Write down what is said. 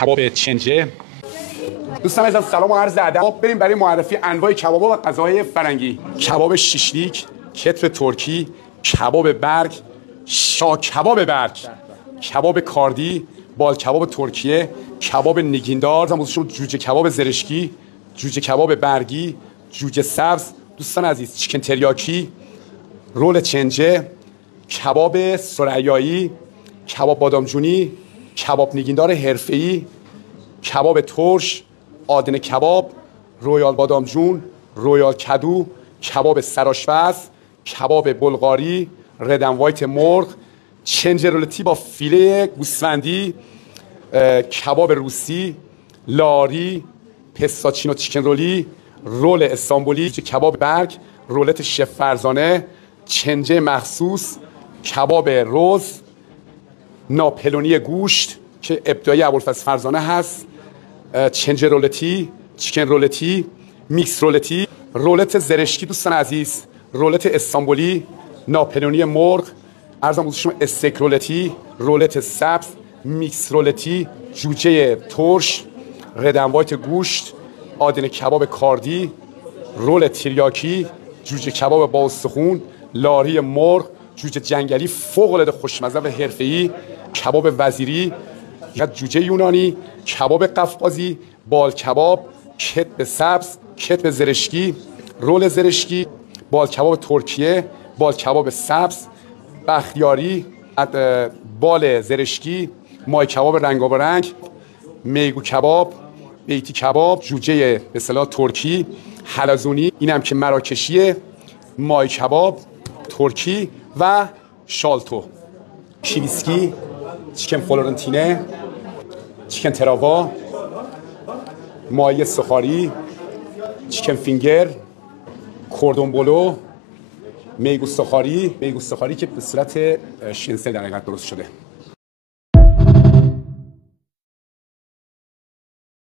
کباب چنجه. دوستان عزیزم سلام و عرض ادب. بریم برای معرفی انواع کباب‌ها و غذاهای فرنگی. کباب شیشلیک، کتف ترکی، کباب برگ، کباب برگ، کباب کاردی، بال کباب ترکیه، کباب نگیندار، جوجه کباب زرشکی، جوجه کباب برگی، جوجه سبز. دوستان عزیز چیکن تریاکی، رول چنجه، کباب ثریایی، کباب بادامجونی، کباب نگیندار حرفه‌ای، کباب ترش، آدن کباب، رویال بادامجون، رویال کدو، کباب سرآشپز، کباب بلغاری، ردن وایت مرغ، چنج رولتی با فیله گوسفندی، کباب روسی، لاری، پستاچینو چیکن رولی، رول استانبولی، کباب برگ، رولت شف فرزانه، چنجه مخصوص، کباب روز، ناپلونی گوشت که ابداعی ابوالفضل فرزانه هست، چنج رولتی، چیکن رولتی، میکس رولتی، رولت زرشکی دوستان عزیز، رولت استانبولی، ناپلونی مرغ، عرضم حضور شما استیک رولتی، رولت سبز، میکس رولتی، جوجه ترش، ردن وایت گوشت، آدن کباب کاردی، رول تریاکی، جوجه کباب با استخون، لاری مرغ، جوجه جنگلی فوق العاده خوشمزه و حرفه‌ای، کباب وزیری، جوجه یونانی، کباب قفقازی، بال کباب، کتف سبز، کتف زرشکی، رول زرشکی، بال کباب ترکیه، بال کباب سبز، بختیاری، بال زرشکی، مای کباب رنگابرنگ، میگو کباب، بیتی کباب، جوجه به اصطلاح ترکی، حلزونی، اینم که مراکشیه، مای کباب ترکی و شالتو، شیویسکی، چیکن فلورنتینه، چیکن تراوا، مای سخاری، چیکن فینگر، کوردون بولو، میگو سخاری که به صورت شنسل در حقیقت درست شده.